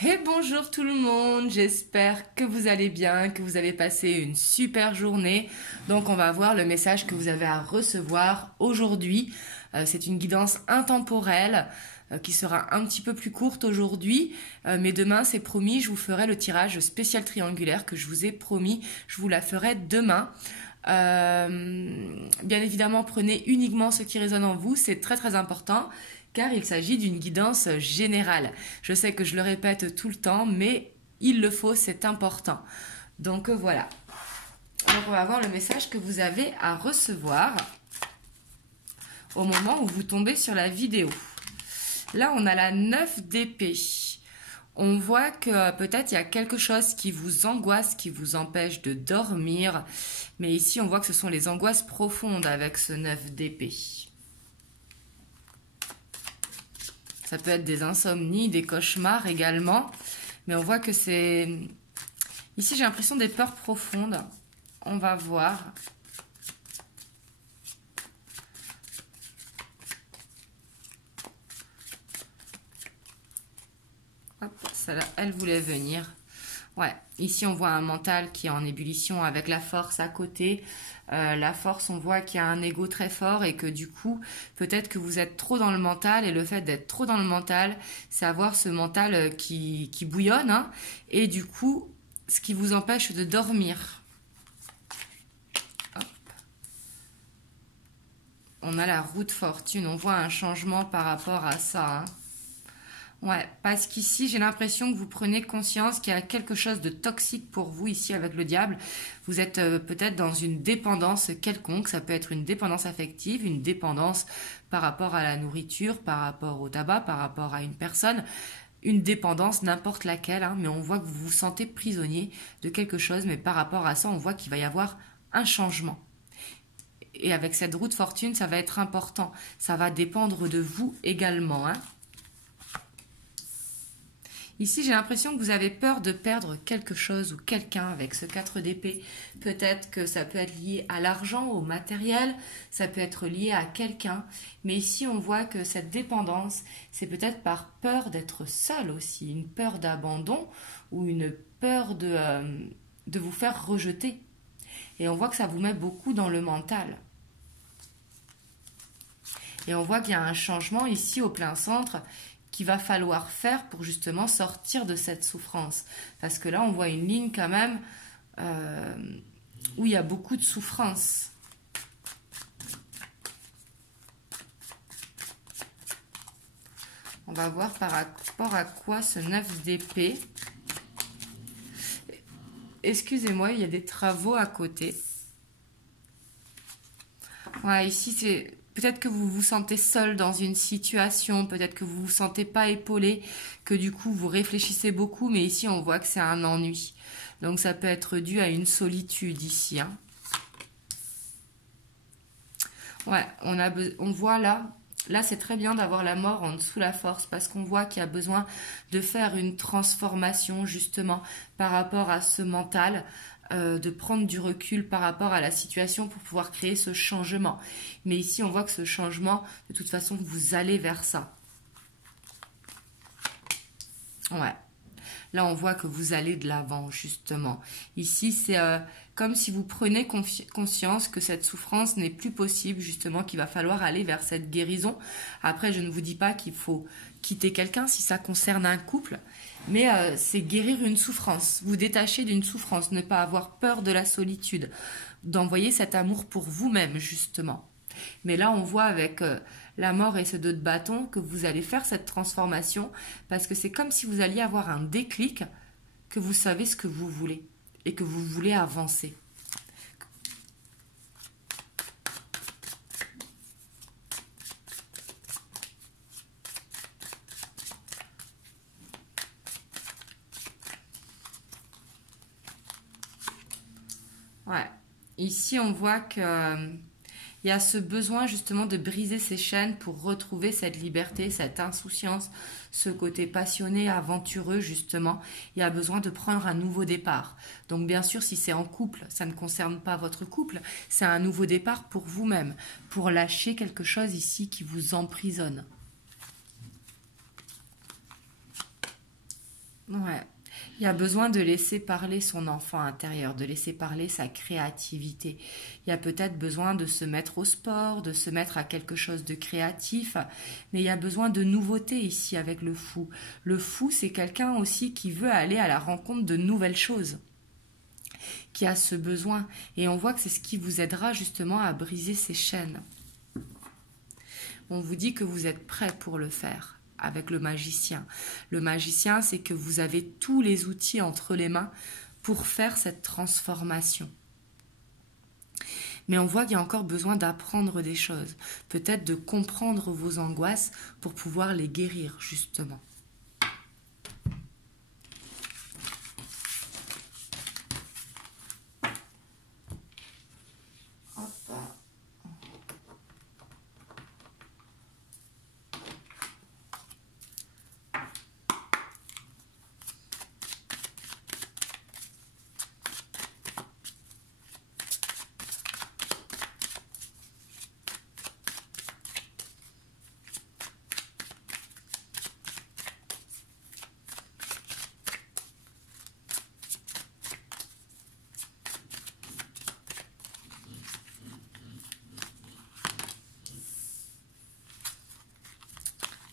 Et bonjour tout le monde, j'espère que vous allez bien, que vous avez passé une super journée. Donc on va voir le message que vous avez à recevoir aujourd'hui. C'est une guidance intemporelle qui sera un petit peu plus courte aujourd'hui. Mais demain, c'est promis, je vous ferai le tirage spécial triangulaire que je vous ai promis. Je vous la ferai demain. Bien évidemment, prenez uniquement ce qui résonne en vous, c'est très très important car il s'agit d'une guidance générale. Je sais que je le répète tout le temps, mais il le faut, c'est important. Donc voilà. Donc on va voir le message que vous avez à recevoir au moment où vous tombez sur la vidéo. Là, on a la 9 d'épée. On voit que peut-être il y a quelque chose qui vous angoisse, qui vous empêche de dormir. Mais ici, on voit que ce sont les angoisses profondes avec ce 9 d'épée. Ça peut être des insomnies, des cauchemars également. Mais on voit que c'est... Ici, j'ai l'impression des peurs profondes. On va voir. Hop, celle-là, elle voulait venir. Ouais, ici on voit un mental qui est en ébullition avec la force à côté. La force, on voit qu'il y a un ego très fort et que du coup, peut-être que vous êtes trop dans le mental et le fait d'être trop dans le mental, c'est avoir ce mental qui bouillonne hein, et du coup, ce qui vous empêche de dormir. Hop. On a la roue de fortune, on voit un changement par rapport à ça. Hein. Ouais, parce qu'ici, j'ai l'impression que vous prenez conscience qu'il y a quelque chose de toxique pour vous ici avec le diable. Vous êtes peut-être dans une dépendance quelconque. Ça peut être une dépendance affective, une dépendance par rapport à la nourriture, par rapport au tabac, par rapport à une personne. Une dépendance, n'importe laquelle, hein, mais on voit que vous vous sentez prisonnier de quelque chose. Mais par rapport à ça, on voit qu'il va y avoir un changement. Et avec cette roue de fortune, ça va être important. Ça va dépendre de vous également, hein. Ici, j'ai l'impression que vous avez peur de perdre quelque chose ou quelqu'un avec ce 4 d'épée. Peut-être que ça peut être lié à l'argent, au matériel, ça peut être lié à quelqu'un. Mais ici, on voit que cette dépendance, c'est peut-être par peur d'être seul aussi, une peur d'abandon ou une peur de vous faire rejeter. Et on voit que ça vous met beaucoup dans le mental. Et on voit qu'il y a un changement ici au plein centre qu'il va falloir faire pour justement sortir de cette souffrance. Parce que là, on voit une ligne quand même où il y a beaucoup de souffrance. On va voir par rapport à quoi ce 9 d'épée. Excusez-moi, il y a des travaux à côté. Ouais, ici, c'est... Peut-être que vous vous sentez seul dans une situation, peut-être que vous vous sentez pas épaulé, que du coup vous réfléchissez beaucoup, mais ici on voit que c'est un ennui. Donc ça peut être dû à une solitude ici. Hein. Ouais, on voit là c'est très bien d'avoir la mort en dessous la force parce qu'on voit qu'il y a besoin de faire une transformation justement par rapport à ce mental. De prendre du recul par rapport à la situation pour pouvoir créer ce changement. Mais ici, on voit que ce changement, de toute façon, vous allez vers ça. Ouais. Là, on voit que vous allez de l'avant, justement. Ici, c'est comme si vous prenez conscience que cette souffrance n'est plus possible, justement, qu'il va falloir aller vers cette guérison. Après, je ne vous dis pas qu'il faut quitter quelqu'un si ça concerne un couple, mais c'est guérir une souffrance, vous détacher d'une souffrance, ne pas avoir peur de la solitude, d'envoyer cet amour pour vous-même, justement. Mais là, on voit avec la mort et ce 2 de bâton que vous allez faire cette transformation parce que c'est comme si vous alliez avoir un déclic que vous savez ce que vous voulez et que vous voulez avancer. Ouais. Ici, on voit que il y a ce besoin justement de briser ces chaînes pour retrouver cette liberté, cette insouciance, ce côté passionné, aventureux justement. Il y a besoin de prendre un nouveau départ. Donc bien sûr, si c'est en couple, ça ne concerne pas votre couple, c'est un nouveau départ pour vous-même, pour lâcher quelque chose ici qui vous emprisonne. Ouais. Il y a besoin de laisser parler son enfant intérieur, de laisser parler sa créativité. Il y a peut-être besoin de se mettre au sport, de se mettre à quelque chose de créatif, mais il y a besoin de nouveautés ici avec le fou. Le fou, c'est quelqu'un aussi qui veut aller à la rencontre de nouvelles choses, qui a ce besoin. Et on voit que c'est ce qui vous aidera justement à briser ces chaînes. On vous dit que vous êtes prêt pour le faire avec le magicien. Le magicien, c'est que vous avez tous les outils entre les mains pour faire cette transformation. Mais on voit qu'il y a encore besoin d'apprendre des choses, peut-être de comprendre vos angoisses pour pouvoir les guérir, justement.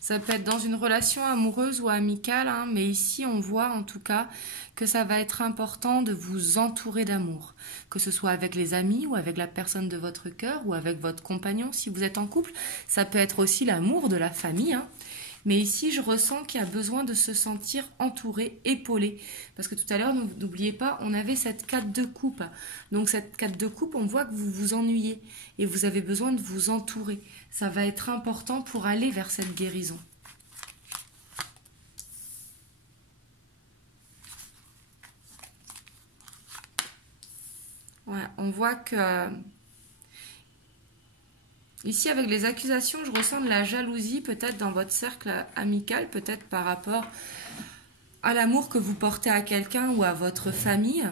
Ça peut être dans une relation amoureuse ou amicale, hein, mais ici on voit en tout cas que ça va être important de vous entourer d'amour, que ce soit avec les amis ou avec la personne de votre cœur ou avec votre compagnon si vous êtes en couple. Ça peut être aussi l'amour de la famille, hein. Mais ici, je ressens qu'il y a besoin de se sentir entouré, épaulé. Parce que tout à l'heure, n'oubliez pas, on avait cette 4 de coupe. Donc cette 4 de coupe, on voit que vous vous ennuyez et vous avez besoin de vous entourer. Ça va être important pour aller vers cette guérison. Ouais, on voit que... Ici, avec les accusations, je ressens de la jalousie, peut-être dans votre cercle amical, peut-être par rapport à l'amour que vous portez à quelqu'un ou à votre famille.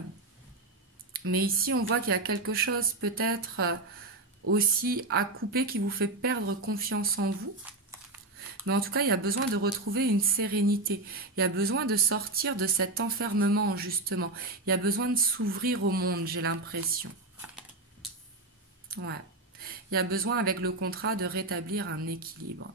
Mais ici, on voit qu'il y a quelque chose peut-être aussi à couper qui vous fait perdre confiance en vous. Mais en tout cas, il y a besoin de retrouver une sérénité. Il y a besoin de sortir de cet enfermement, justement. Il y a besoin de s'ouvrir au monde, j'ai l'impression. Ouais. Il y a besoin, avec le contrat, de rétablir un équilibre.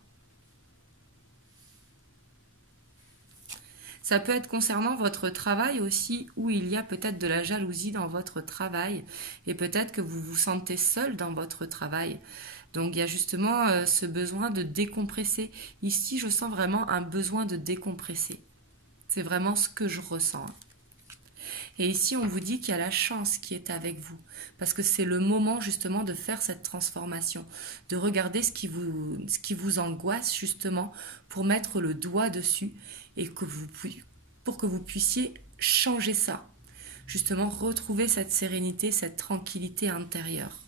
Ça peut être concernant votre travail aussi, où il y a peut-être de la jalousie dans votre travail, et peut-être que vous vous sentez seul dans votre travail. Donc il y a justement ce besoin de décompresser. Ici, je sens vraiment un besoin de décompresser. C'est vraiment ce que je ressens. Et ici, on vous dit qu'il y a la chance qui est avec vous, parce que c'est le moment justement de faire cette transformation, de regarder ce qui vous angoisse justement pour mettre le doigt dessus et pour que vous puissiez changer ça, justement retrouver cette sérénité, cette tranquillité intérieure.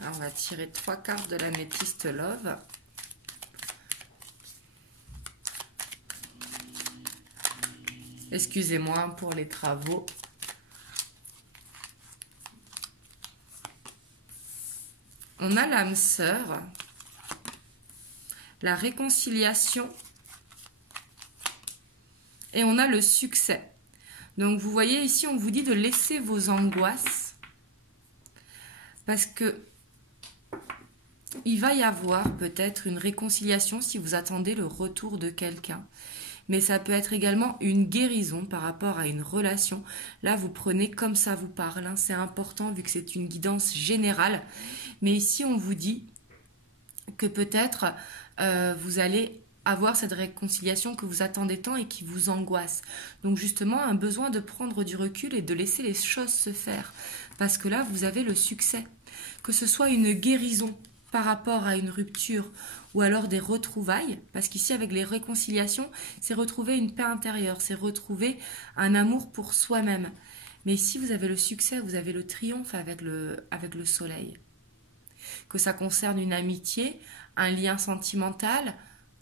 Alors, on va tirer 3 cartes de l'améthyste Love. Excusez-moi pour les travaux. On a l'âme sœur, la réconciliation et on a le succès. Donc vous voyez ici, on vous dit de laisser vos angoisses parce que il va y avoir peut-être une réconciliation si vous attendez le retour de quelqu'un. Mais ça peut être également une guérison par rapport à une relation. Là, vous prenez comme ça vous parle, hein. C'est important vu que c'est une guidance générale. Mais ici, on vous dit que peut-être vous allez avoir cette réconciliation que vous attendez tant et qui vous angoisse. Donc justement, un besoin de prendre du recul et de laisser les choses se faire. Parce que là, vous avez le succès. Que ce soit une guérison par rapport à une rupture ou alors des retrouvailles, parce qu'ici avec les réconciliations, c'est retrouver une paix intérieure, c'est retrouver un amour pour soi-même. Mais ici vous avez le succès, vous avez le triomphe avec le soleil. Que ça concerne une amitié, un lien sentimental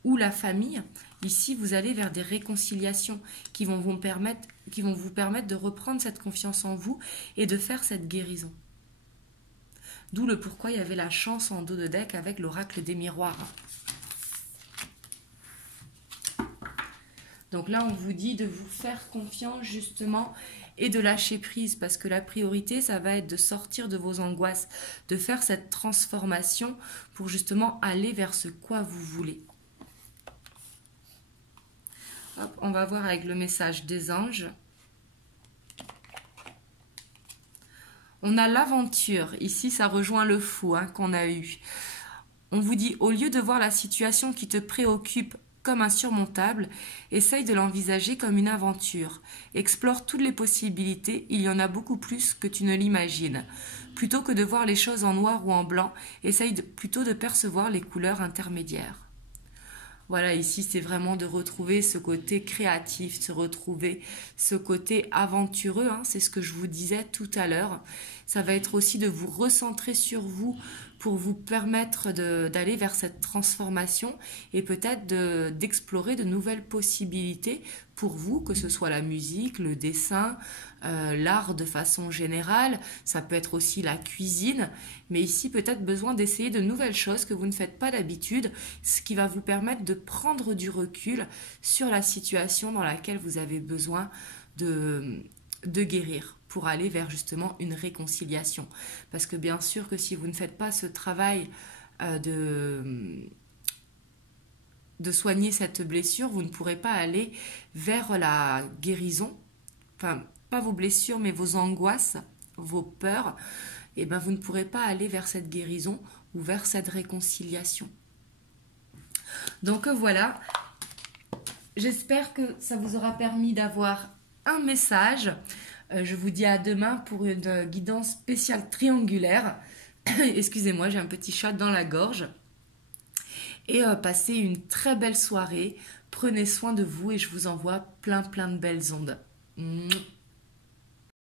ou la famille, ici vous allez vers des réconciliations qui vont vous permettre de reprendre cette confiance en vous et de faire cette guérison. D'où le pourquoi il y avait la chance en dos de deck avec l'oracle des miroirs. Donc là, on vous dit de vous faire confiance justement et de lâcher prise parce que la priorité, ça va être de sortir de vos angoisses, de faire cette transformation pour justement aller vers ce quoi vous voulez. Hop, on va voir avec le message des anges. On a l'aventure. Ici, ça rejoint le fou qu'on a eu. On vous dit, au lieu de voir la situation qui te préoccupe comme insurmontable, essaye de l'envisager comme une aventure. Explore toutes les possibilités, il y en a beaucoup plus que tu ne l'imagines. Plutôt que de voir les choses en noir ou en blanc, essaye plutôt de percevoir les couleurs intermédiaires. Voilà, ici, c'est vraiment de retrouver ce côté créatif, de retrouver ce côté aventureux. C'est ce que je vous disais tout à l'heure. Ça va être aussi de vous recentrer sur vous pour vous permettre d'aller vers cette transformation et peut-être d'explorer de nouvelles possibilités pour vous, que ce soit la musique, le dessin, l'art de façon générale. Ça peut être aussi la cuisine. Mais ici, peut-être besoin d'essayer de nouvelles choses que vous ne faites pas d'habitude, ce qui va vous permettre de prendre du recul sur la situation dans laquelle vous avez besoin de guérir pour aller vers justement une réconciliation. Parce que bien sûr que si vous ne faites pas ce travail de soigner cette blessure, vous ne pourrez pas aller vers la guérison. Enfin, pas vos blessures, mais vos angoisses, vos peurs. Et ben, vous ne pourrez pas aller vers cette guérison ou vers cette réconciliation. Donc voilà, j'espère que ça vous aura permis d'avoir un message. Je vous dis à demain pour une guidance spéciale triangulaire. Excusez-moi, j'ai un petit chat dans la gorge. Et passez une très belle soirée. Prenez soin de vous et je vous envoie plein de belles ondes.